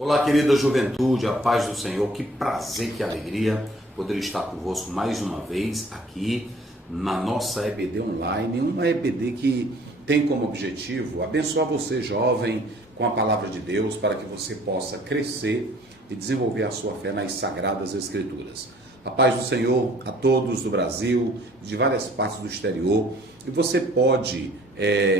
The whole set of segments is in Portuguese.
Olá, querida juventude, a paz do Senhor, que prazer, que alegria poder estar convosco mais uma vez aqui na nossa EBD Online, uma EBD que tem como objetivo abençoar você, jovem, com a palavra de Deus, para que você possa crescer e desenvolver a sua fé nas Sagradas Escrituras. A paz do Senhor a todos do Brasil, de várias partes do exterior, e você pode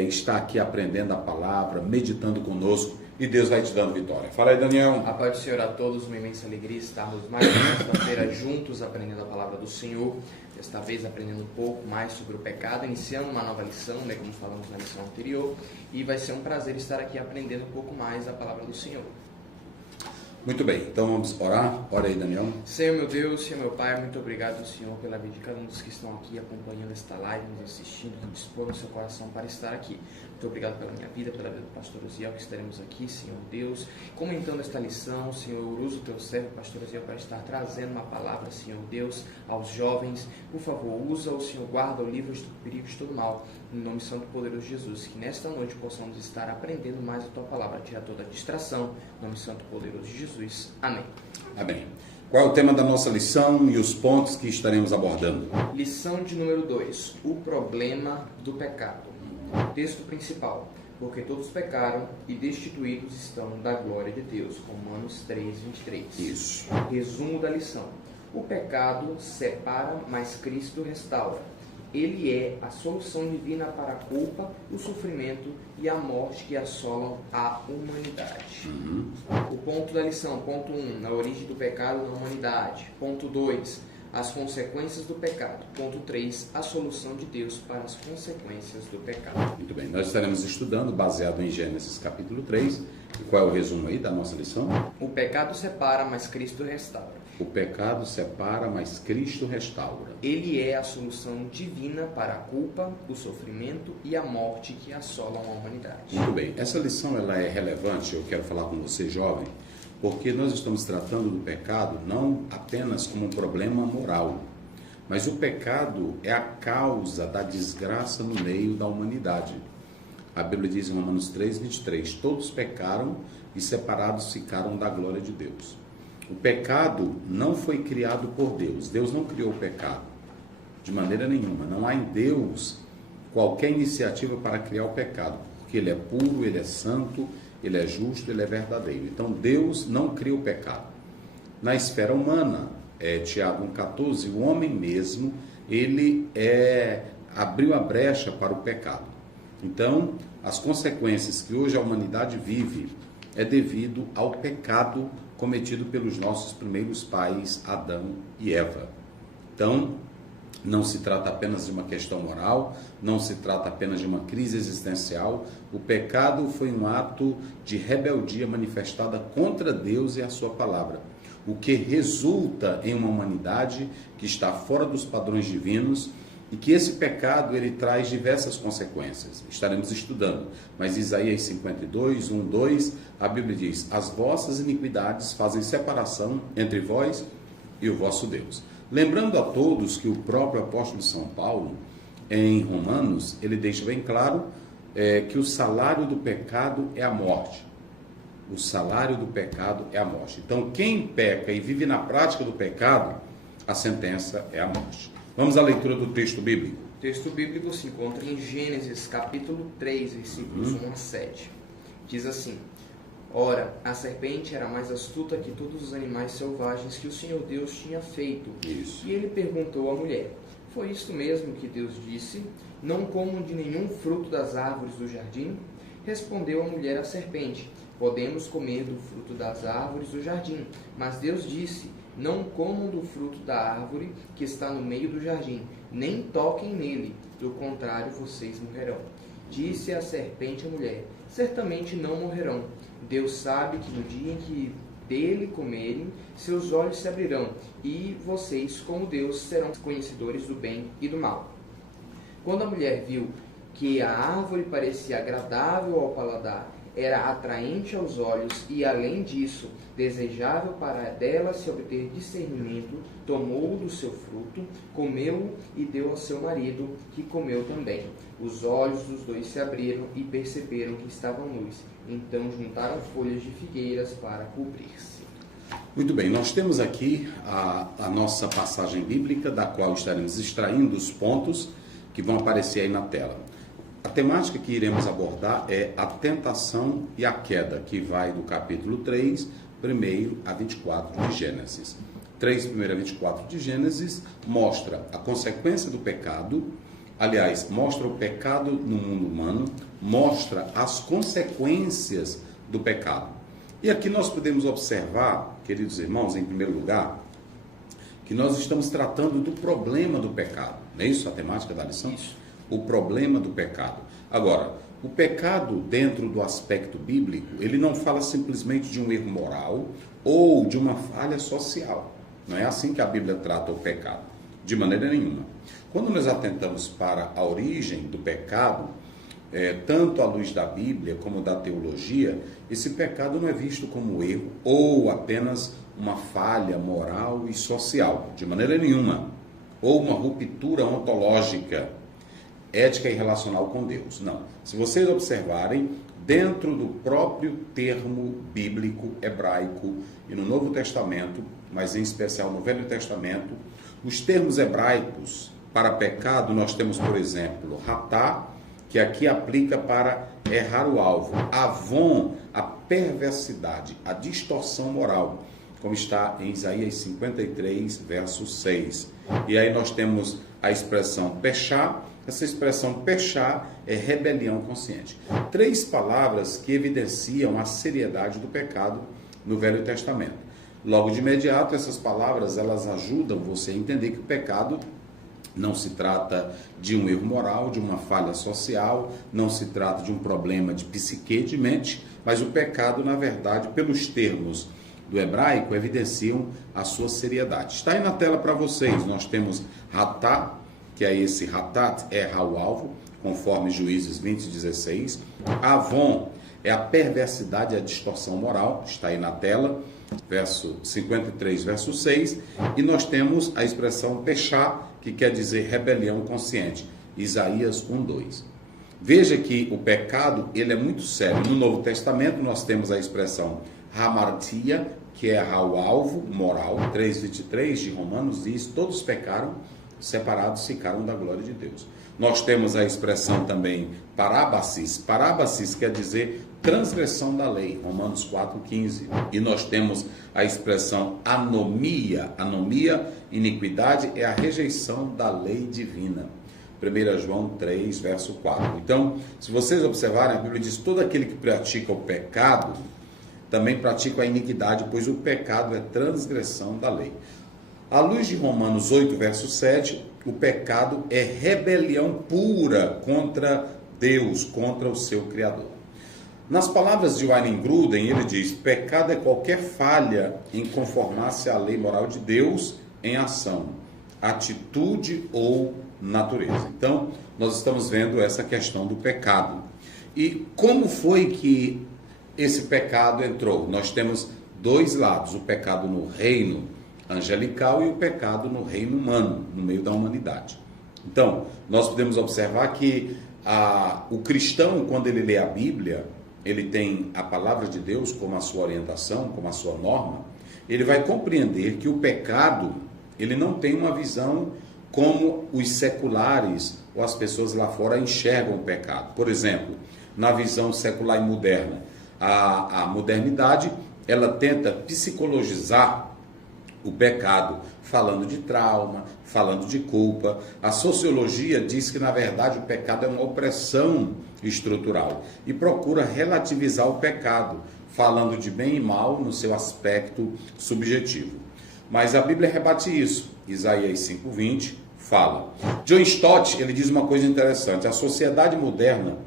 estar aqui aprendendo a palavra, meditando conosco, e Deus vai te dando vitória. Fala aí, Daniel. A paz do Senhor a todos, uma imensa alegria estarmos mais uma sexta-feira juntos aprendendo a palavra do Senhor. Desta vez aprendendo um pouco mais sobre o pecado, iniciando uma nova lição, como falamos na lição anterior. E vai ser um prazer estar aqui aprendendo um pouco mais a palavra do Senhor. Muito bem, então vamos orar. Ora aí, Daniel. Senhor meu Deus, Senhor meu Pai, muito obrigado, Senhor, pela vida de cada um dos que estão aqui acompanhando esta live, nos assistindo, que dispõe no seu coração para estar aqui. Muito obrigado pela minha vida, pela vida do pastor Osiel, que estaremos aqui, Senhor Deus, comentando esta lição. Senhor, usa o teu servo, pastor Osiel, para estar trazendo uma palavra, Senhor Deus, aos jovens. Por favor, usa o Senhor, guarda o livro de todo perigo, de todo mal, em nome santo e poderoso de Jesus. Que nesta noite possamos estar aprendendo mais a tua palavra, tirar toda a distração, em nome santo e poderoso de Jesus. Amém. Amém. Qual é o tema da nossa lição e os pontos que estaremos abordando? Lição de número 2, o problema do pecado. Texto principal: porque todos pecaram e destituídos estão da glória de Deus. Romanos 3:23. Isso. Resumo da lição: o pecado separa, mas Cristo restaura. Ele é a solução divina para a culpa, o sofrimento e a morte que assolam a humanidade. O ponto da lição: ponto 1, a origem do pecado na humanidade. Ponto 2, as consequências do pecado. Ponto 3, a solução de Deus para as consequências do pecado. Muito bem, nós estaremos estudando baseado em Gênesis capítulo 3. E qual é o resumo aí da nossa lição? O pecado separa, mas Cristo restaura. O pecado separa, mas Cristo restaura. Ele é a solução divina para a culpa, o sofrimento e a morte que assolam a humanidade. Muito bem, essa lição ela é relevante, eu quero falar com você, jovem, porque nós estamos tratando do pecado não apenas como um problema moral, mas o pecado é a causa da desgraça no meio da humanidade. A Bíblia diz em Romanos 3:23, todos pecaram e separados ficaram da glória de Deus. O pecado não foi criado por Deus. Deus não criou o pecado de maneira nenhuma. Não há em Deus qualquer iniciativa para criar o pecado, porque Ele é puro, Ele é santo, Ele é justo, Ele é verdadeiro. Então Deus não cria o pecado. Na esfera humana, Tiago 1,14, o homem mesmo, ele abriu a brecha para o pecado. Então, as consequências que hoje a humanidade vive é devido ao pecado cometido pelos nossos primeiros pais, Adão e Eva. Então, não se trata apenas de uma questão moral, não se trata apenas de uma crise existencial. O pecado foi um ato de rebeldia manifestada contra Deus e a sua palavra, o que resulta em uma humanidade que está fora dos padrões divinos e que esse pecado ele traz diversas consequências. Estaremos estudando, mas Isaías 52, 1, 2, a Bíblia diz: as vossas iniquidades fazem separação entre vós e o vosso Deus. Lembrando a todos que o próprio apóstolo São Paulo, em Romanos, ele deixa bem claro que o salário do pecado é a morte. O salário do pecado é a morte. Então, quem peca e vive na prática do pecado, a sentença é a morte. Vamos à leitura do texto bíblico. O texto bíblico se encontra em Gênesis capítulo 3, versículos 1 a 7. Diz assim: ora, a serpente era mais astuta que todos os animais selvagens que o Senhor Deus tinha feito. Isso. E ele perguntou à mulher: foi isto mesmo que Deus disse? Não comam de nenhum fruto das árvores do jardim? Respondeu a mulher à serpente: podemos comer do fruto das árvores do jardim. Mas Deus disse: não comam do fruto da árvore que está no meio do jardim, nem toquem nele, do contrário vocês morrerão. Disse a serpente à mulher: certamente não morrerão. Deus sabe que no dia em que dele comerem, seus olhos se abrirão, e vocês, como Deus, serão conhecedores do bem e do mal. Quando a mulher viu que a árvore parecia agradável ao paladar era atraente aos olhos e, além disso, desejável para dela se obter discernimento, tomou do seu fruto, comeu e deu ao seu marido, que comeu também. Os olhos dos dois se abriram e perceberam que estavam nus. Então juntaram folhas de figueiras para cobrir-se. Muito bem, nós temos aqui a nossa passagem bíblica, da qual estaremos extraindo os pontos que vão aparecer aí na tela. A temática que iremos abordar é a tentação e a queda, que vai do capítulo 3, 1 a 24 de Gênesis. 3, 1 a 24 de Gênesis mostra a consequência do pecado, aliás, mostra o pecado no mundo humano, mostra as consequências do pecado. E aqui nós podemos observar, queridos irmãos, em primeiro lugar, que nós estamos tratando do problema do pecado. Não é isso a temática da lição? Isso. O problema do pecado. Agora, o pecado dentro do aspecto bíblico, ele não fala simplesmente de um erro moral ou de uma falha social. Não é assim que a Bíblia trata o pecado, de maneira nenhuma. Quando nós atentamos para a origem do pecado, tanto à luz da Bíblia como da teologia, esse pecado não é visto como erro ou apenas uma falha moral e social, de maneira nenhuma, ou uma ruptura ontológica, ética e relacional com Deus. Não. Se vocês observarem, dentro do próprio termo bíblico hebraico e no Novo Testamento, mas em especial no Velho Testamento, os termos hebraicos para pecado, nós temos, por exemplo, ratá, que aqui aplica para errar o alvo, avon, a perversidade, a distorção moral, como está em Isaías 53, verso 6. E aí nós temos a expressão pechá. Essa expressão pechá é rebelião consciente. 3 palavras que evidenciam a seriedade do pecado no Velho Testamento. Logo de imediato, essas palavras elas ajudam você a entender que o pecado não se trata de um erro moral, de uma falha social, não se trata de um problema de psique, de mente, mas o pecado, na verdade, pelos termos do hebraico, evidenciam a sua seriedade. Está aí na tela para vocês. Nós temos ratá, que é esse ratat, erra o alvo, conforme Juízes 20:16. Avon é a perversidade e a distorção moral, está aí na tela, verso 53, verso 6. E nós temos a expressão pechá, que quer dizer rebelião consciente, Isaías 1:2. Veja que o pecado ele é muito sério. No Novo Testamento nós temos a expressão hamartia, que é errar o alvo moral, 3:23 de Romanos diz, todos pecaram, separados ficaram da glória de Deus. Nós temos a expressão também parábasis quer dizer transgressão da lei, Romanos 4:15. E nós temos a expressão anomia, iniquidade é a rejeição da lei divina, 1 João 3, verso 4. Então, se vocês observarem, a Bíblia diz, todo aquele que pratica o pecado, também pratica a iniquidade, pois o pecado é transgressão da lei. À luz de Romanos 8, verso 7, o pecado é rebelião pura contra Deus, contra o seu Criador. Nas palavras de Wayne Gruden, ele diz, pecado é qualquer falha em conformar-se à lei moral de Deus em ação, atitude ou natureza. Então, nós estamos vendo essa questão do pecado. E como foi que esse pecado entrou? Nós temos 2 lados, o pecado no reino angelical e o pecado no reino humano, no meio da humanidade. Então, nós podemos observar que o cristão, quando ele lê a Bíblia, ele tem a palavra de Deus como a sua orientação, como a sua norma, ele vai compreender que o pecado, ele não tem uma visão como os seculares ou as pessoas lá fora enxergam o pecado. Por exemplo, na visão secular e moderna, a modernidade, ela tenta psicologizar o pecado, falando de trauma, falando de culpa. A sociologia diz que, na verdade, o pecado é uma opressão estrutural e procura relativizar o pecado, falando de bem e mal no seu aspecto subjetivo. Mas a Bíblia rebate isso. Isaías 5:20 fala. John Stott, ele diz uma coisa interessante. A sociedade moderna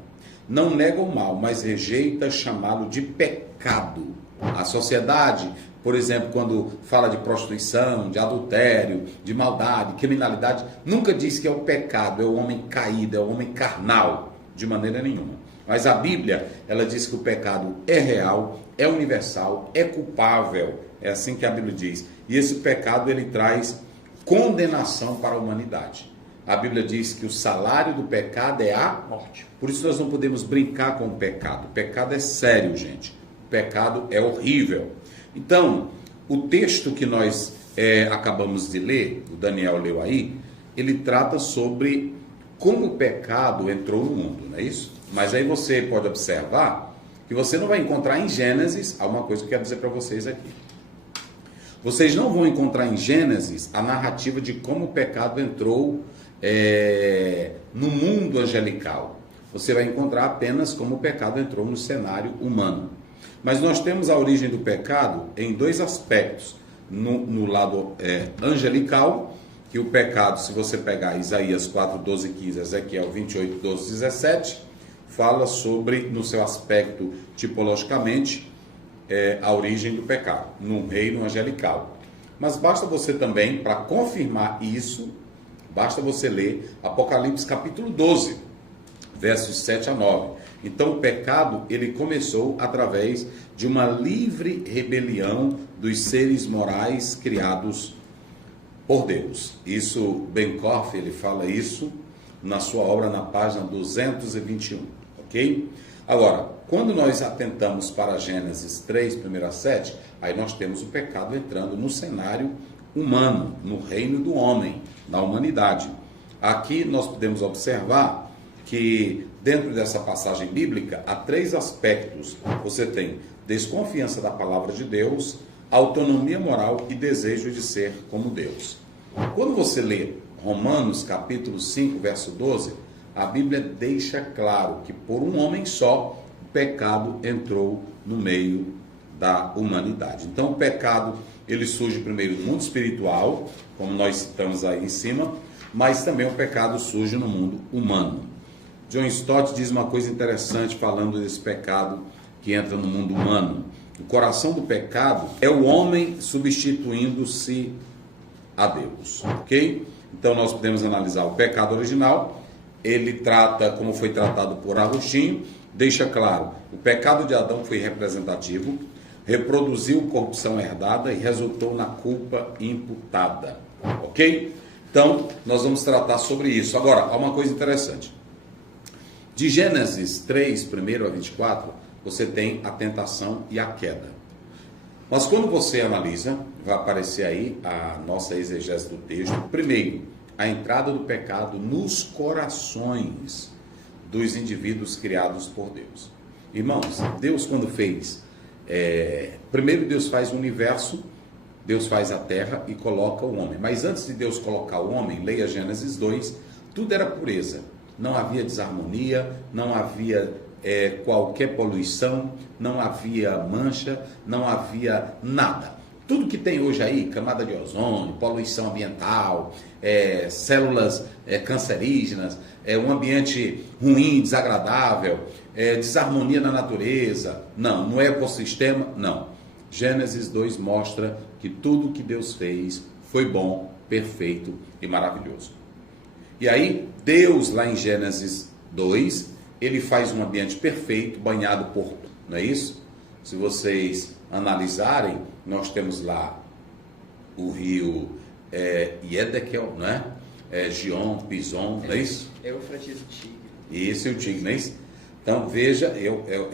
não nega o mal, mas rejeita chamá-lo de pecado. A sociedade, por exemplo, quando fala de prostituição, de adultério, de maldade, criminalidade, nunca diz que é o pecado, é o homem caído, é o homem carnal. de maneira nenhuma. Mas a Bíblia, ela diz que o pecado é real, é universal, é culpável. É assim que a Bíblia diz. E esse pecado, ele traz condenação para a humanidade. A Bíblia diz que o salário do pecado é a morte. Por isso nós não podemos brincar com o pecado. O pecado é sério, gente. O pecado é horrível. Então, o texto que nós acabamos de ler, o Daniel leu aí, ele trata sobre como o pecado entrou no mundo, não é isso? Mas aí você pode observar que você não vai encontrar em Gênesis, há uma coisa que eu quero dizer para vocês aqui. Vocês não vão encontrar em Gênesis a narrativa de como o pecado entrou no mundo angelical. Você vai encontrar apenas como o pecado entrou no cenário humano. Mas nós temos a origem do pecado em dois aspectos. No lado angelical, que o pecado, se você pegar Isaías 4, 12 e 15, Ezequiel 28, 12 e 17, fala sobre, no seu aspecto tipologicamente, a origem do pecado, no reino angelical. Mas basta você também, para confirmar isso, basta você ler Apocalipse capítulo 12, versos 7 a 9. Então o pecado, ele começou através de uma livre rebelião dos seres morais criados por Deus. Isso, Benkoff, ele fala isso na sua obra na página 221, ok? Agora, quando nós atentamos para Gênesis 3, 1 a 7, aí nós temos o pecado entrando no cenário humano, no reino do homem, na humanidade. Aqui nós podemos observar que dentro dessa passagem bíblica há três aspectos. Você tem desconfiança da palavra de Deus, autonomia moral e desejo de ser como Deus. Quando você lê Romanos capítulo 5, verso 12, a Bíblia deixa claro que por um homem só o pecado entrou no meio da humanidade. Então o pecado, ele surge primeiro no mundo espiritual, como nós citamos aí em cima, mas também o pecado surge no mundo humano. John Stott diz uma coisa interessante falando desse pecado que entra no mundo humano. O coração do pecado é o homem substituindo-se a Deus, ok? Então nós podemos analisar o pecado original. Ele trata, como foi tratado por Agostinho, deixa claro, o pecado de Adão foi representativo, reproduziu corrupção herdada e resultou na culpa imputada, ok? Então nós vamos tratar sobre isso. Agora, há uma coisa interessante. De Gênesis 3, 1 a 24, você tem a tentação e a queda. Mas quando você analisa, vai aparecer aí a nossa exegese do texto. Primeiro, a entrada do pecado nos corações dos indivíduos criados por Deus. Irmãos, Deus quando fez, primeiro Deus faz o universo, Deus faz a terra e coloca o homem. Mas antes de Deus colocar o homem, leia Gênesis 2, tudo era pureza. Não havia desarmonia, não havia qualquer poluição, não havia mancha, não havia nada. Tudo que tem hoje aí, camada de ozônio, poluição ambiental, células cancerígenas, um ambiente ruim, desagradável, desarmonia na natureza, não, no ecossistema, não. Gênesis 2 mostra que tudo que Deus fez foi bom, perfeito e maravilhoso. E aí, Deus lá em Gênesis 2, ele faz um ambiente perfeito, banhado por, não é isso? Se vocês analisarem, nós temos lá o rio Hiddekel, não é? Gion, Pison, não é isso? Eufrates e Tigre. Isso é o Tigre, não é isso? Então veja,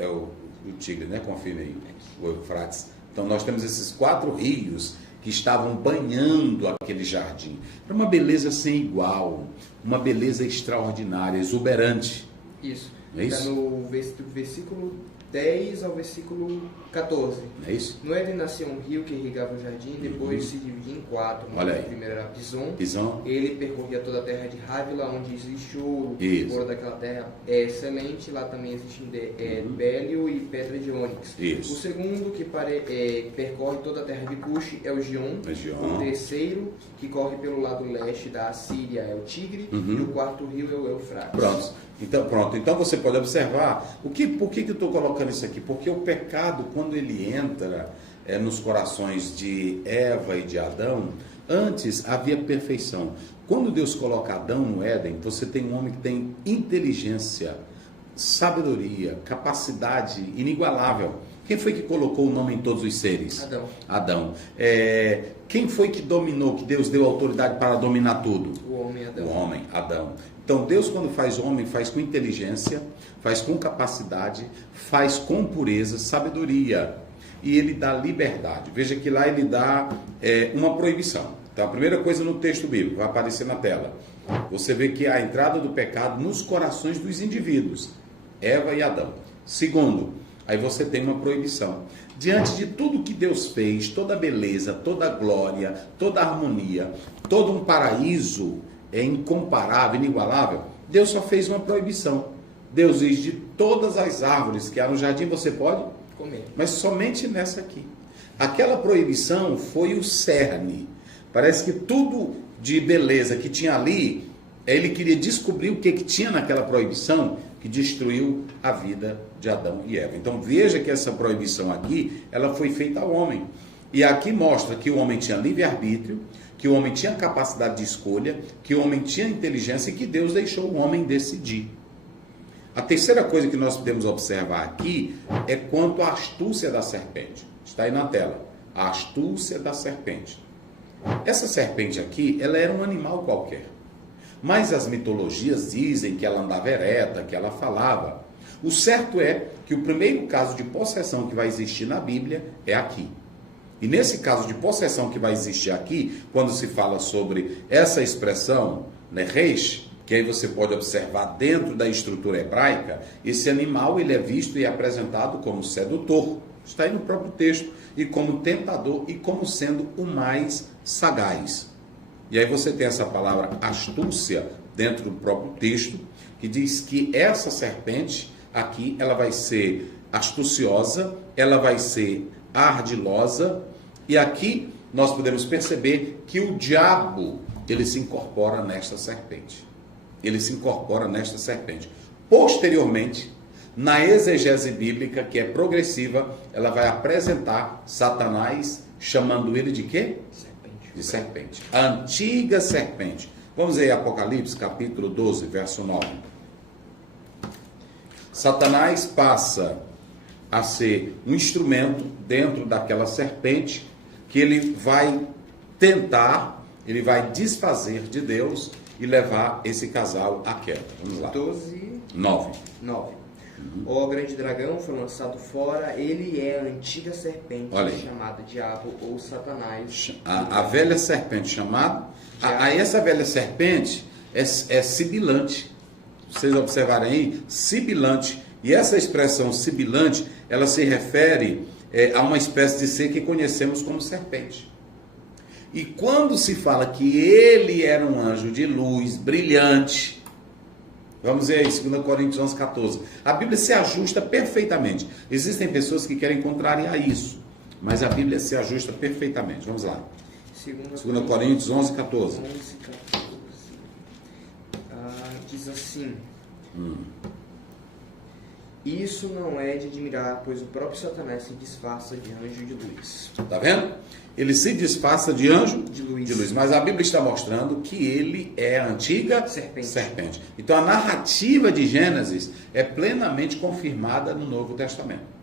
o Tigre, né? Confirme aí, o Eufrates. Então nós temos esses 4 rios que estavam banhando aquele jardim. Era uma beleza sem igual, uma beleza extraordinária, exuberante. Isso. Não é isso? Está no versículo 10 ao versículo 14. Não é isso? No Éden nasceu um rio que irrigava o jardim, depois se dividia em 4. Olha aí. O primeiro era Pison. Pison. Ele percorria toda a terra de Hávila, onde existe ouro. Isso. O ouro daquela terra é excelente. Lá também existe bélio e pedra de ônix. Isso. O segundo, que percorre toda a terra de Cuxi, é o Gion. O terceiro, que corre pelo lado leste da Assíria, é o Tigre. E o quarto rio é o Eufrates. Pronto. Então você pode observar. Por que eu estou colocando isso aqui? Porque o pecado, quando ele entra nos corações de Eva e de Adão, antes havia perfeição. Quando Deus coloca Adão no Éden, você tem um homem que tem inteligência sabedoria, capacidade inigualável. Quem foi que colocou o nome em todos os seres? Adão. Adão. Quem foi que dominou, que Deus deu autoridade para dominar tudo? O homem, Adão. O homem, Adão. Então Deus, quando faz o homem, faz com inteligência, faz com capacidade, faz com pureza, sabedoria. E ele dá liberdade. Veja que lá ele dá uma proibição. Então a primeira coisa no texto bíblico, vai aparecer na tela. Você vê que a entrada do pecado nos corações dos indivíduos, Eva e Adão. Segundo, aí você tem uma proibição. Diante de tudo que Deus fez, toda a beleza, toda a glória, toda a harmonia, todo um paraíso incomparável, inigualável, Deus só fez uma proibição. Deus diz: de todas as árvores que há no jardim você pode comer, mas somente nessa aqui. Aquela proibição foi o cerne. Parece que tudo de beleza que tinha ali, ele queria descobrir o que tinha naquela proibição que destruiu a vida de Adão e Eva. Então veja que essa proibição aqui, ela foi feita ao homem. E aqui mostra que o homem tinha livre-arbítrio, que o homem tinha capacidade de escolha, que o homem tinha inteligência e que Deus deixou o homem decidir. A terceira coisa que nós podemos observar aqui é quanto à astúcia da serpente. Está aí na tela. A astúcia da serpente. Essa serpente aqui, ela era um animal qualquer. Mas as mitologias dizem que ela andava ereta, que ela falava. O certo é que o primeiro caso de possessão que vai existir na Bíblia é aqui. E nesse caso de possessão que vai existir aqui, quando se fala sobre essa expressão, né, reish, que aí você pode observar dentro da estrutura hebraica, esse animal ele é visto e apresentado como sedutor. Está aí no próprio texto. E como tentador e como sendo o mais sagaz. E aí você tem essa palavra astúcia dentro do próprio texto, que diz que essa serpente aqui, ela vai ser astuciosa, ela vai ser ardilosa, e aqui nós podemos perceber que o diabo, ele se incorpora nesta serpente. Ele se incorpora nesta serpente. Posteriormente, na exegese bíblica, que é progressiva, ela vai apresentar Satanás, chamando ele de quê? Serpente. De serpente. A antiga serpente. Vamos aí, Apocalipse, capítulo 12, verso 9. Satanás passa a ser um instrumento dentro daquela serpente que ele vai tentar, ele vai desfazer de Deus e levar esse casal à queda. Vamos lá. 9. 9. O grande dragão foi lançado fora, ele é a antiga serpente chamada Diabo ou Satanás. A velha serpente chamada. Essa velha serpente é sibilante. Vocês observarem aí, sibilante. E essa expressão sibilante, ela se refere a uma espécie de ser que conhecemos como serpente. E quando se fala que ele era um anjo de luz, brilhante, vamos ver aí, 2 Coríntios 11, 14. A Bíblia se ajusta perfeitamente. Existem pessoas que querem contrariar isso, mas a Bíblia se ajusta perfeitamente. Vamos lá. 2 Coríntios 11, 14. 11, 14. Diz assim: Isso não é de admirar, pois o próprio Satanás se disfarça de anjo de luz. Está vendo? Ele se disfarça de anjo de luz. Mas a Bíblia está mostrando que ele é a antiga serpente. Então a narrativa de Gênesis é plenamente confirmada no Novo Testamento.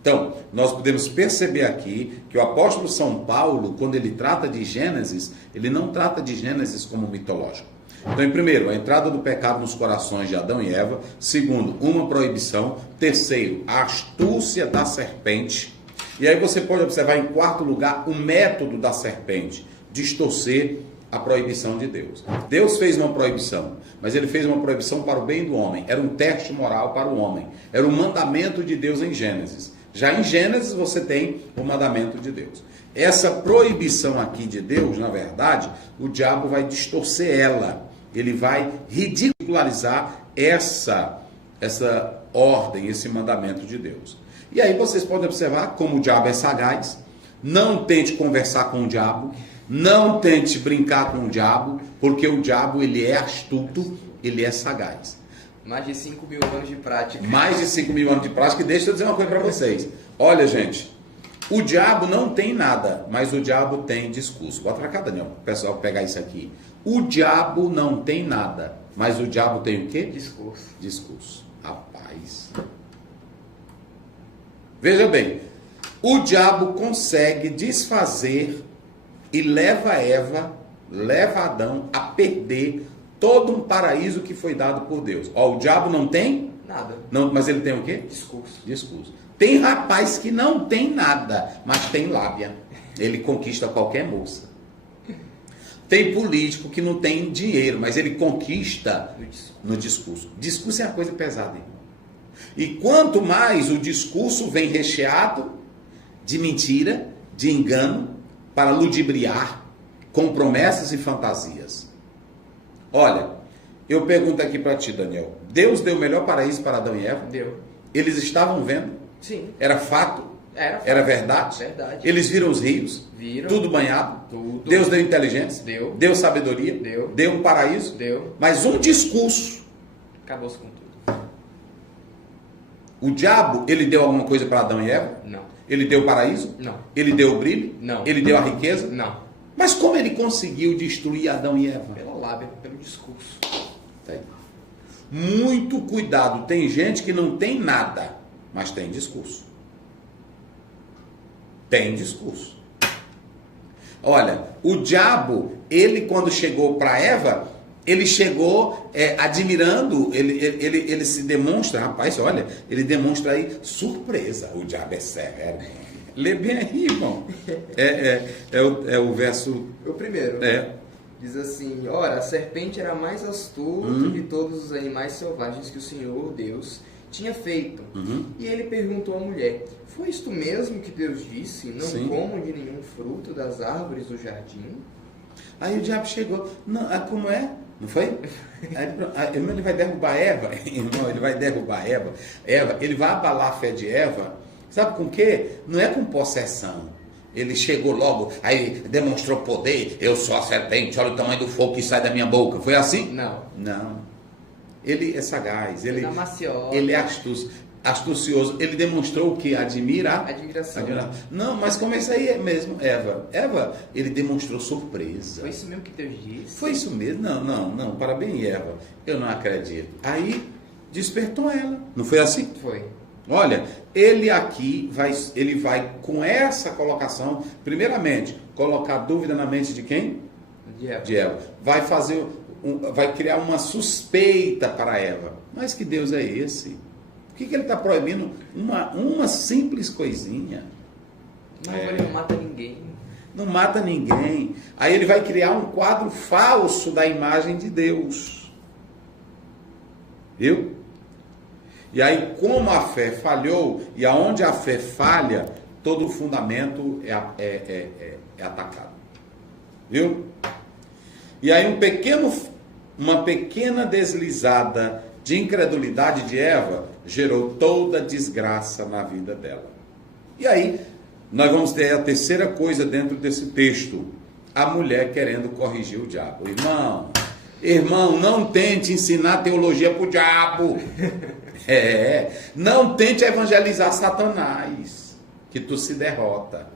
Então, nós podemos perceber aqui que o apóstolo São Paulo, quando ele trata de Gênesis, ele não trata de Gênesis como mitológico. Então, em primeiro, a entrada do pecado nos corações de Adão e Eva. Segundo, uma proibição. Terceiro, a astúcia da serpente. E aí você pode observar, em quarto lugar, o método da serpente, distorcer a proibição de Deus. Deus fez uma proibição, mas ele fez uma proibição para o bem do homem. Era um teste moral para o homem. Era um mandamento de Deus em Gênesis. Já em Gênesis você tem o mandamento de Deus. Essa proibição aqui de Deus, na verdade, o diabo vai distorcer ela. Ele vai ridicularizar essa ordem, esse mandamento de Deus. E aí vocês podem observar como o diabo é sagaz. Não tente conversar com o diabo, não tente brincar com o diabo, porque o diabo ele é astuto, ele é sagaz. Mais de 5 mil anos de prática. Mais de 5 mil anos de prática. E deixa eu dizer uma coisa para vocês. Olha, gente, o diabo não tem nada, mas o diabo tem discurso. Bota para cá, Daniel, o pessoal pegar isso aqui. O diabo não tem nada, mas o diabo tem o quê? Discurso. Discurso. Rapaz. Veja bem, o diabo consegue desfazer e leva Eva, leva Adão a perder todo um paraíso que foi dado por Deus. Ó, o diabo não tem? Nada. Não, mas ele tem o quê? Discurso. Discurso. Tem rapaz que não tem nada, mas tem lábia. Ele conquista qualquer moça. Tem político que não tem dinheiro, mas ele conquista no discurso. Discurso é uma coisa pesada, irmão. E quanto mais o discurso vem recheado de mentira, de engano, para ludibriar, com promessas e fantasias. Olha, eu pergunto aqui para ti, Daniel. Deus deu o melhor paraíso para Adão e Eva? Deu. Eles estavam vendo? Sim. Era fato? Era verdade? Verdade. Eles viram os rios? Viram. Tudo banhado? Tudo. Deus deu inteligência? Deu. Deu sabedoria? Deu. Deu um paraíso? Deu. Mas um discurso. Acabou-se com tudo. O diabo, ele deu alguma coisa para Adão e Eva? Não. Ele deu o paraíso? Não. Ele deu o brilho? Não. Ele deu a riqueza? Não. Mas como ele conseguiu destruir Adão e Eva? Pela lábia, pelo discurso. Tá aí. Muito cuidado. Tem gente que não tem nada, mas tem discurso. Tem discurso. Olha, o diabo, ele quando chegou para Eva, ele chegou admirando, ele se demonstra, rapaz, olha, ele demonstra aí surpresa. O diabo é severo. Lê bem aí, irmão. É o verso... O primeiro. Diz assim: ora, a serpente era mais astuta de todos os animais selvagens que o Senhor Deus tinha feito. E ele perguntou à mulher: foi isto mesmo que Deus disse? Não Sim. comam de nenhum fruto das árvores do jardim? Aí o diabo chegou. Não, como é? Não foi? Aí, ele vai derrubar Eva. Irmão, ele vai derrubar Eva. Ele vai abalar a fé de Eva. Sabe com o quê? Não é com possessão. Ele chegou logo, aí demonstrou poder. Eu sou a serpente, olha o tamanho do fogo que sai da minha boca. Foi assim? Não. Não. Ele é sagaz. Ele é astucioso. Ele demonstrou o que? Admiração. Não, mas como isso aí é mesmo, Eva, ele demonstrou surpresa. Foi isso mesmo que Deus disse? Foi isso mesmo? Não, parabéns, Eva. Eu não acredito. Aí despertou ela. Não foi assim? Foi. Olha, ele aqui ele vai com essa colocação, primeiramente, colocar dúvida na mente de quem? De Eva. Vai criar uma suspeita para Eva. Mas que Deus é esse? Por que ele está proibindo uma simples coisinha? Ele não mata ninguém. Não mata ninguém. Aí ele vai criar um quadro falso da imagem de Deus. Viu? E aí, como a fé falhou, e aonde a fé falha, todo o fundamento é atacado. Viu? E aí, uma pequena deslizada de incredulidade de Eva gerou toda a desgraça na vida dela. E aí, nós vamos ter a terceira coisa dentro desse texto: a mulher querendo corrigir o diabo. Irmão, não tente ensinar teologia para o diabo. Não tente evangelizar Satanás, que tu se derrota.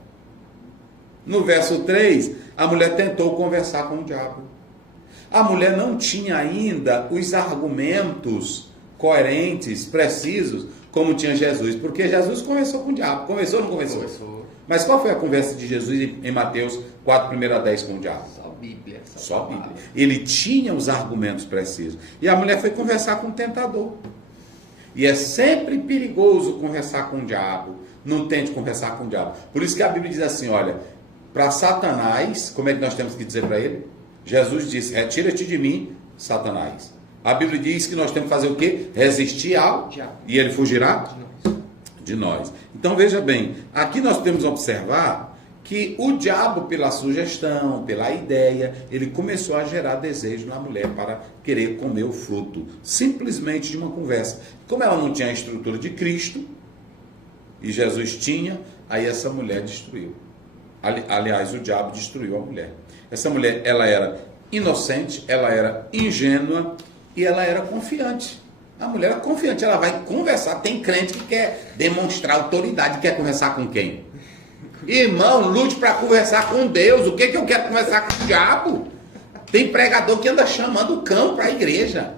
No verso 3, a mulher tentou conversar com o diabo. A mulher não tinha ainda os argumentos coerentes, precisos, como tinha Jesus, porque Jesus conversou com o diabo. Conversou ou não conversou? Conversou. Mas qual foi a conversa de Jesus em Mateus 4, 1 a 10 com o diabo? Bíblia. Só Bíblia. Ele tinha os argumentos precisos. E a mulher foi conversar com o tentador. E é sempre perigoso conversar com o diabo. Não tente conversar com o diabo. Por isso que a Bíblia diz assim, olha, para Satanás, como é que nós temos que dizer para ele? Jesus disse: retira-te de mim, Satanás. A Bíblia diz que nós temos que fazer o quê? Resistir ao diabo. E ele fugirá de nós. Então veja bem, aqui nós temos que observar que o diabo, pela sugestão, pela ideia, ele começou a gerar desejo na mulher para querer comer o fruto, simplesmente de uma conversa. Como ela não tinha a estrutura de Cristo, e Jesus tinha, aí essa mulher destruiu. Aliás, o diabo destruiu a mulher. Essa mulher, ela era inocente, ela era ingênua e ela era confiante. A mulher era confiante, ela vai conversar. Tem crente que quer demonstrar autoridade, quer conversar com quem? Irmão, lute para conversar com Deus. O que eu quero conversar com o diabo? Tem pregador que anda chamando o cão para a igreja.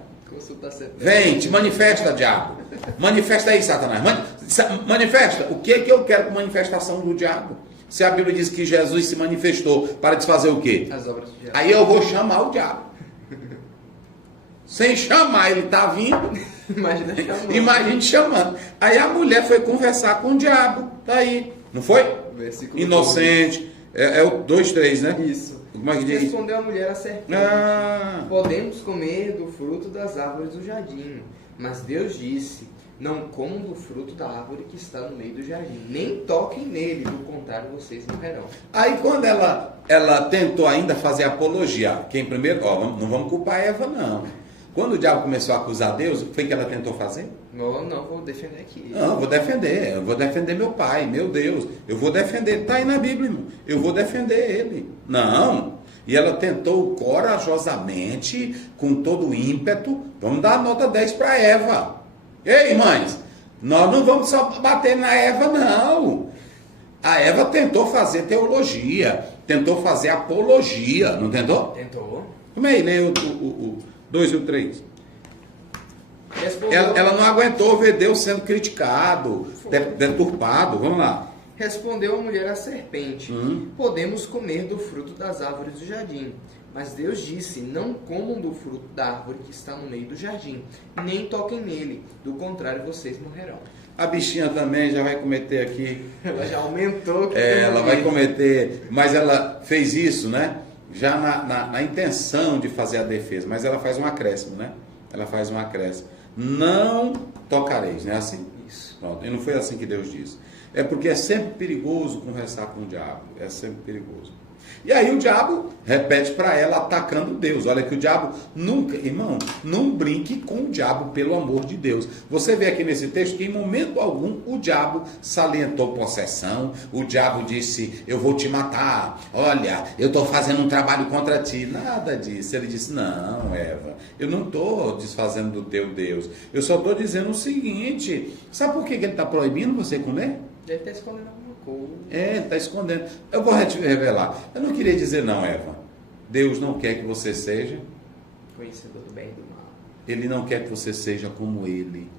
Vem, te manifesta, diabo. Manifesta aí, Satanás. Manifesta. O que é que eu quero com manifestação do diabo? Se a Bíblia diz que Jesus se manifestou para desfazer o quê? As obras do diabo. Aí eu vou chamar o diabo. Sem chamar, ele está vindo. Imagina chamando. Imagine chamando. Aí a mulher foi conversar com o diabo. Tá aí. Não foi? Versículo Inocente. É o 2:3, né? 2. Isso. Como é que diz? Respondeu a mulher à serpente: podemos comer do fruto das árvores do jardim. Mas Deus disse: não comam do fruto da árvore que está no meio do jardim, nem toquem nele, do contrário vocês morrerão. Aí quando ela tentou ainda fazer apologia, quem primeiro, não vamos culpar Eva não. Quando o diabo começou a acusar Deus, o que foi que ela tentou fazer? Não, vou defender aqui. Não, eu vou defender meu pai, meu Deus, eu vou defender, está aí na Bíblia, irmão, eu vou defender ele. Não, e ela tentou corajosamente, com todo o ímpeto, vamos dar a nota 10 para Eva. Ei, mães, nós não vamos só bater na Eva, não. A Eva tentou fazer teologia, tentou fazer apologia, não tentou? Tentou. Como é aí, né, o 2 e o 3? Ela não aguentou ver Deus sendo criticado, deturpado. Vamos lá. Respondeu a mulher à serpente: podemos comer do fruto das árvores do jardim. Mas Deus disse: não comam do fruto da árvore que está no meio do jardim, nem toquem nele, do contrário vocês morrerão. A bichinha também já vai cometer aqui. Ela já aumentou. Ela vai cometer, mas ela fez isso, né? Já na intenção de fazer a defesa, mas ela faz um acréscimo, né? Ela faz um acréscimo. Não tocareis, não é assim? Isso. Pronto, e não foi assim que Deus disse. É porque é sempre perigoso conversar com o diabo. É sempre perigoso. E aí o diabo repete para ela, atacando Deus. Olha que o diabo nunca, irmão, não brinque com o diabo, pelo amor de Deus. Você vê aqui nesse texto que em momento algum o diabo salientou possessão. O diabo disse: eu vou te matar. Olha, eu estou fazendo um trabalho contra ti. Nada disso. Ele disse: não, Eva, eu não estou desfazendo do teu Deus. Eu só estou dizendo o seguinte: sabe por que ele está proibindo você comer? Deve estar escondendo alguma coisa. Está escondendo. Eu vou revelar. Eu não queria dizer não, Eva. Deus não quer que você seja conhecedor do bem e do mal. Ele não quer que você seja como ele.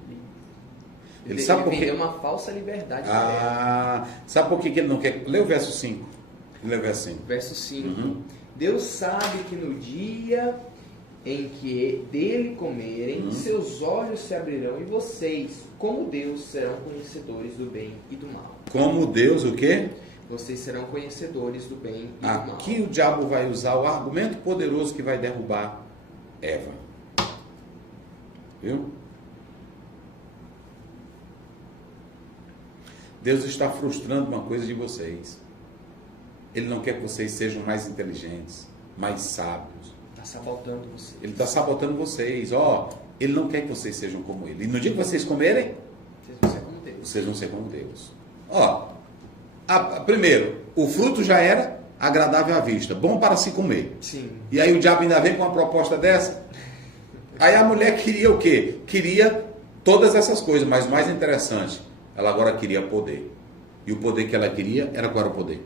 Ele sabe por quê? vendeu uma falsa liberdade. Sabe por que ele não quer? Lê o verso 5. Lê o verso 5. Verso 5. Deus sabe que no dia em que dele comerem, seus olhos se abrirão e vocês, como Deus, serão conhecedores do bem e do mal. Como Deus, o quê? Vocês serão conhecedores do bem e do mal. Aqui o diabo vai usar o argumento poderoso que vai derrubar Eva. Viu? Deus está frustrando uma coisa de vocês. Ele não quer que vocês sejam mais inteligentes, mais sábios. Está sabotando vocês. Ele está sabotando vocês. Ele não quer que vocês sejam como ele. E no dia que vocês comerem, vocês vão ser como Deus. Vocês vão ser como Deus. Primeiro, o fruto já era agradável à vista, bom para se comer. Sim. E aí o diabo ainda vem com uma proposta dessa. Aí a mulher queria o quê? Queria todas essas coisas, mas o mais interessante, ela agora queria poder. E o poder que ela queria era qual era o poder?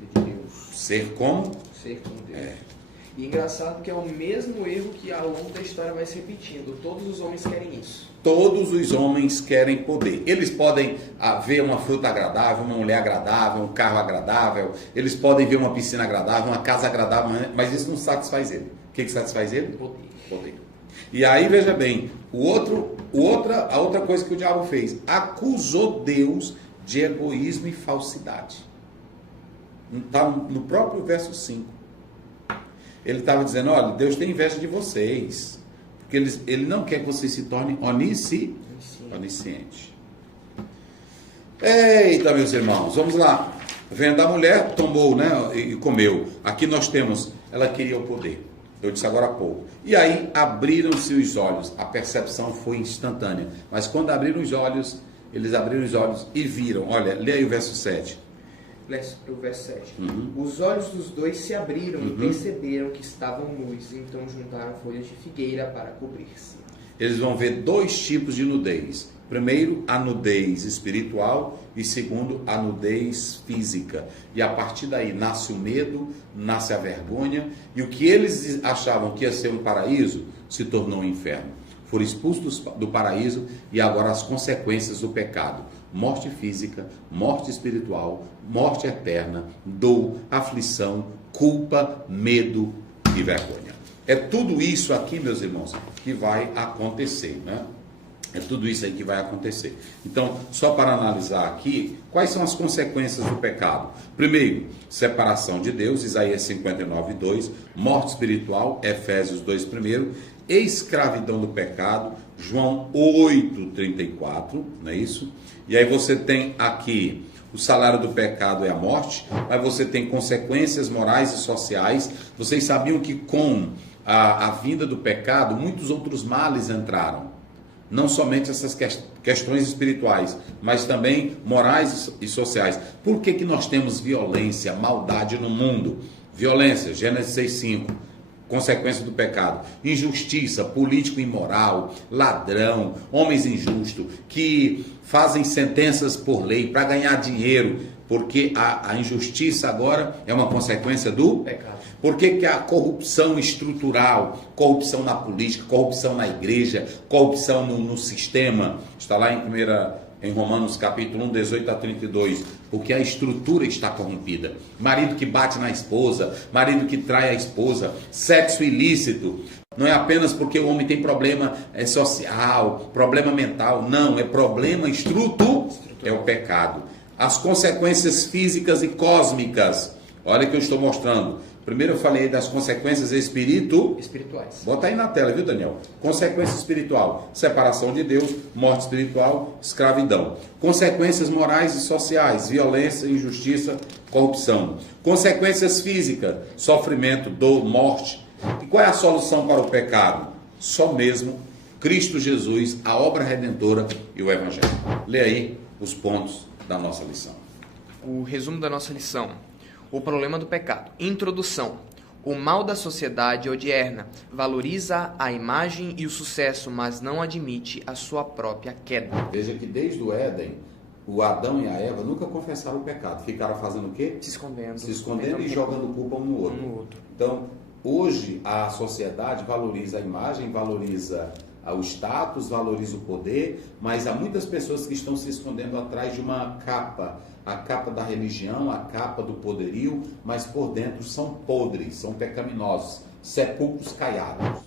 O poder de Deus. Ser como? Ser como Deus. E engraçado que é o mesmo erro que ao longo da história vai se repetindo. Todos os homens querem isso. Todos os homens querem poder. Eles podem ver uma fruta agradável, uma mulher agradável, um carro agradável. Eles podem ver uma piscina agradável, uma casa agradável, mas isso não satisfaz ele. O que satisfaz ele? Poder. E aí, veja bem, a outra coisa que o diabo fez, acusou Deus de egoísmo e falsidade. Está no próprio verso 5. Ele estava dizendo: olha, Deus tem inveja de vocês, porque ele não quer que vocês se tornem onisciente. Eita, meus irmãos, vamos lá. Vendo a mulher, tomou, né, e comeu. Aqui nós temos, ela queria o poder. Eu disse agora há pouco. E aí abriram-se os olhos. A percepção foi instantânea. Mas quando abriram os olhos, eles abriram os olhos e viram. Olha, lê aí o verso 7. O verso 7. Os olhos dos dois se abriram e perceberam que estavam nus, então juntaram folhas de figueira para cobrir-se. Eles vão ver dois tipos de nudez. Primeiro, a nudez espiritual e segundo, a nudez física. E a partir daí nasce o medo, nasce a vergonha, e o que eles achavam que ia ser um paraíso se tornou um inferno. foram expulsos do paraíso e agora as consequências do pecado. Morte física, morte espiritual, morte eterna, dor, aflição, culpa, medo e vergonha. É tudo isso aqui, meus irmãos, que vai acontecer, né? É tudo isso aí que vai acontecer. Então, só para analisar aqui, quais são as consequências do pecado? Primeiro, separação de Deus, Isaías 59:2, morte espiritual, Efésios 2:1, escravidão do pecado, João 8:34, não é isso? E aí você tem aqui, o salário do pecado é a morte, mas você tem consequências morais e sociais. Vocês sabiam que com a vinda do pecado, muitos outros males entraram. Não somente essas questões espirituais, mas também morais e sociais. Por que nós temos violência, maldade no mundo? Violência, Gênesis 6:5, consequência do pecado. Injustiça, político imoral, ladrão, homens injustos, que fazem sentenças por lei para ganhar dinheiro, porque a injustiça agora é uma consequência do pecado. Por que a corrupção estrutural, corrupção na política, corrupção na igreja, corrupção no sistema, está lá em Romanos capítulo 1, 18-32, porque a estrutura está corrompida. Marido que bate na esposa, marido que trai a esposa, sexo ilícito. Não é apenas porque o homem tem problema social, problema mental, não, é problema estrutural, é o pecado. As consequências físicas e cósmicas, olha que eu estou mostrando. Primeiro eu falei das consequências espirituais. Bota aí na tela, viu, Daniel? Consequência espiritual, separação de Deus, morte espiritual, escravidão. Consequências morais e sociais, violência, injustiça, corrupção. Consequências físicas, sofrimento, dor, morte. E qual é a solução para o pecado? Só mesmo Cristo Jesus, a obra redentora e o Evangelho. Lê aí os pontos da nossa lição. O resumo da nossa lição. O problema do pecado. Introdução. O mal da sociedade odierna valoriza a imagem e o sucesso, mas não admite a sua própria queda. Veja que desde o Éden, o Adão e a Eva nunca confessaram o pecado. Ficaram fazendo o quê? Se escondendo. Se escondendo e jogando culpa um no outro. Então, hoje a sociedade valoriza a imagem, valoriza o status, valoriza o poder, mas há muitas pessoas que estão se escondendo atrás de uma capa, a capa da religião, a capa do poderio, mas por dentro são podres, são pecaminosos, sepulcros caiados.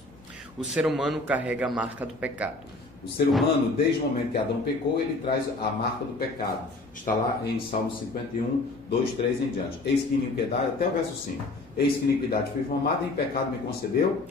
O ser humano carrega a marca do pecado. O ser humano, desde o momento que Adão pecou, ele traz a marca do pecado. Está lá em Salmo 51, 2, 3 em diante. Eis que iniquidade, até o verso 5. Eis que iniquidade fui formada e em pecado me concebeu.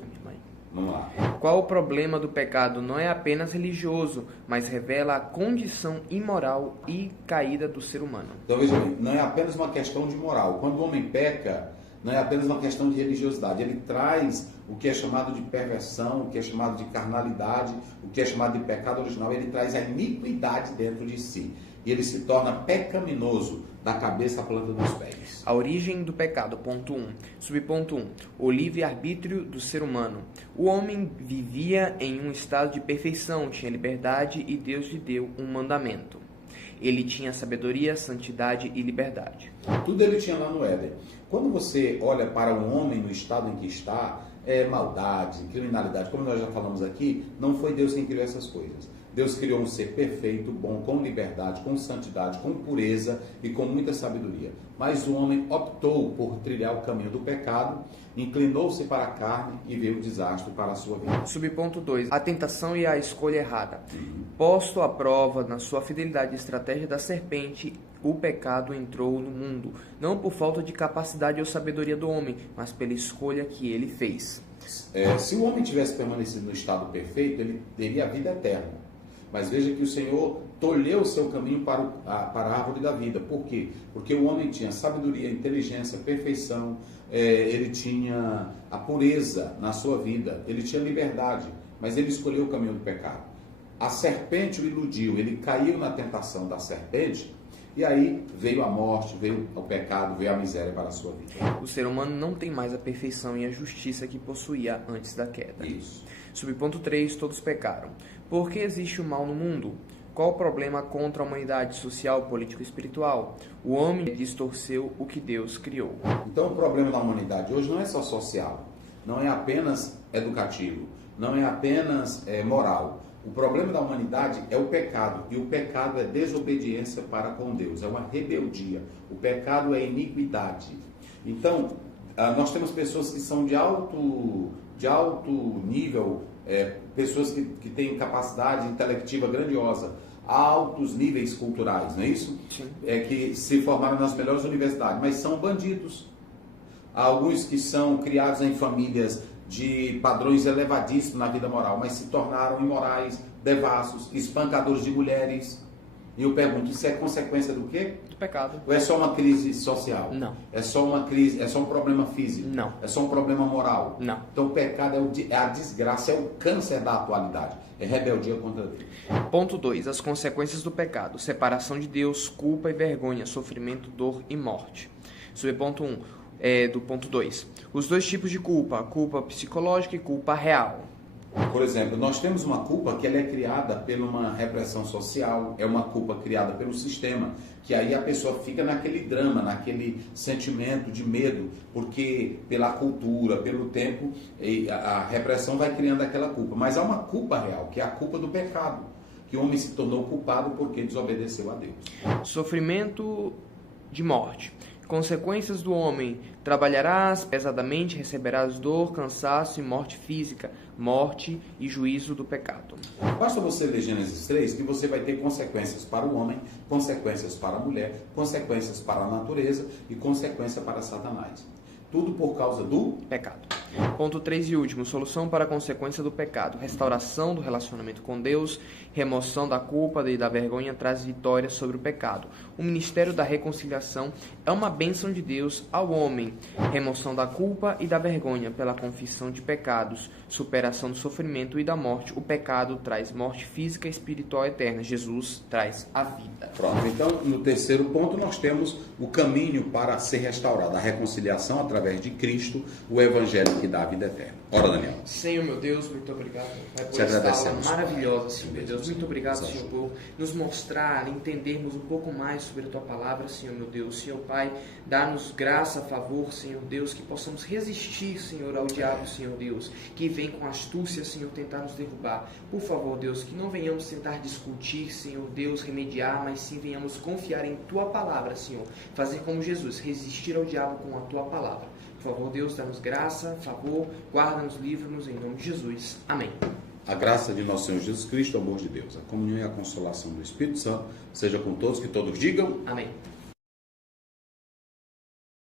Vamos lá. Qual o problema do pecado? Não é apenas religioso, mas revela a condição imoral e caída do ser humano. Então veja bem, não é apenas uma questão de moral. Quando o homem peca, não é apenas uma questão de religiosidade. Ele traz o que é chamado de perversão, o que é chamado de carnalidade, o que é chamado de pecado original. Ele traz a iniquidade dentro de si. E ele se torna pecaminoso da cabeça à planta dos pés. A origem do pecado, ponto 1. Subponto 1. O livre-arbítrio do ser humano. O homem vivia em um estado de perfeição, tinha liberdade e Deus lhe deu um mandamento. Ele tinha sabedoria, santidade e liberdade. Tudo ele tinha lá no Éden. Quando você olha para um homem no estado em que está, maldade, criminalidade, como nós já falamos aqui, não foi Deus quem criou essas coisas. Deus criou um ser perfeito, bom, com liberdade, com santidade, com pureza e com muita sabedoria. Mas o homem optou por trilhar o caminho do pecado, inclinou-se para a carne e veio o desastre para a sua vida. Subponto 2. A tentação e a escolha errada. Posto à prova na sua fidelidade e estratégia da serpente, o pecado entrou no mundo, não por falta de capacidade ou sabedoria do homem, mas pela escolha que ele fez. Se o homem tivesse permanecido no estado perfeito, ele teria a vida eterna. Mas veja que o Senhor tolheu o seu caminho para a árvore da vida. Por quê? Porque o homem tinha sabedoria, inteligência, perfeição, ele tinha a pureza na sua vida, ele tinha liberdade, mas ele escolheu o caminho do pecado. A serpente o iludiu, ele caiu na tentação da serpente, e aí veio a morte, veio o pecado, veio a miséria para a sua vida. O ser humano não tem mais a perfeição e a justiça que possuía antes da queda. Isso. Subponto 3. Todos pecaram. Por que existe o mal no mundo? Qual o problema contra a humanidade social, político e espiritual? O homem distorceu o que Deus criou. Então o problema da humanidade hoje não é só social, não é apenas educativo, não é apenas moral. O problema da humanidade é o pecado, e o pecado é desobediência para com Deus, é uma rebeldia. O pecado é iniquidade. Então, nós temos pessoas que são de alto nível, pessoas que têm capacidade intelectiva grandiosa, altos níveis culturais, não é isso? Sim. Que se formaram nas melhores universidades, mas são bandidos. Há alguns que são criados em famílias de padrões elevadíssimos na vida moral, mas se tornaram imorais, devassos, espancadores de mulheres. E eu pergunto, isso é consequência do quê? Do pecado. Ou é só uma crise social? Não. É só uma crise, é só um problema físico? Não. É só um problema moral? Não. Então o pecado é a desgraça, é o câncer da atualidade. É rebeldia contra Deus. Ponto 2. As consequências do pecado. Separação de Deus, culpa e vergonha, sofrimento, dor e morte. Sobre ponto 1, do ponto 2. Os dois tipos de culpa, culpa psicológica e culpa real. Por exemplo, nós temos uma culpa que ela é criada por uma repressão social, é uma culpa criada pelo sistema, que aí a pessoa fica naquele drama, naquele sentimento de medo, porque pela cultura, pelo tempo, a repressão vai criando aquela culpa. Mas há uma culpa real, que é a culpa do pecado, que o homem se tornou culpado porque desobedeceu a Deus. Sofrimento de morte. Consequências do homem: trabalharás pesadamente, receberás dor, cansaço e morte física, morte e juízo do pecado. Basta você ler Gênesis 3 que você vai ter consequências para o homem, consequências para a mulher, consequências para a natureza e consequência para Satanás. Tudo por causa do pecado. Ponto 3 e último. Solução para a consequência do pecado. Restauração do relacionamento com Deus. Remoção da culpa e da vergonha traz vitória sobre o pecado. O ministério da reconciliação é uma bênção de Deus ao homem. Remoção da culpa e da vergonha pela confissão de pecados. Superação do sofrimento e da morte. O pecado traz morte física e espiritual eterna. Jesus traz a vida. Pronto. Então, no terceiro ponto, nós temos o caminho para ser restaurada. A reconciliação através de Cristo, o Evangelho que dá a vida eterna. Ora, Daniel. Senhor, meu Deus, muito obrigado, Pai, por esta aula maravilhosa, Senhor, meu Deus. Muito obrigado, Senhor, por nos mostrar, entendermos um pouco mais sobre a Tua palavra, Senhor, meu Deus. Senhor, Pai, dá-nos graça, favor, Senhor Deus, que possamos resistir, Senhor, ao diabo, Senhor Deus, que vem com astúcia, Senhor, tentar nos derrubar. Por favor, Deus, que não venhamos tentar discutir, Senhor Deus, remediar, mas sim venhamos confiar em Tua palavra, Senhor. Fazer como Jesus, resistir ao diabo com a Tua palavra. Por favor, Deus, dá-nos graça, favor, guarda-nos, livra-nos, em nome de Jesus. Amém. A graça de nosso Senhor Jesus Cristo, o amor de Deus, a comunhão e a consolação do Espírito Santo, seja com todos, que todos digam amém.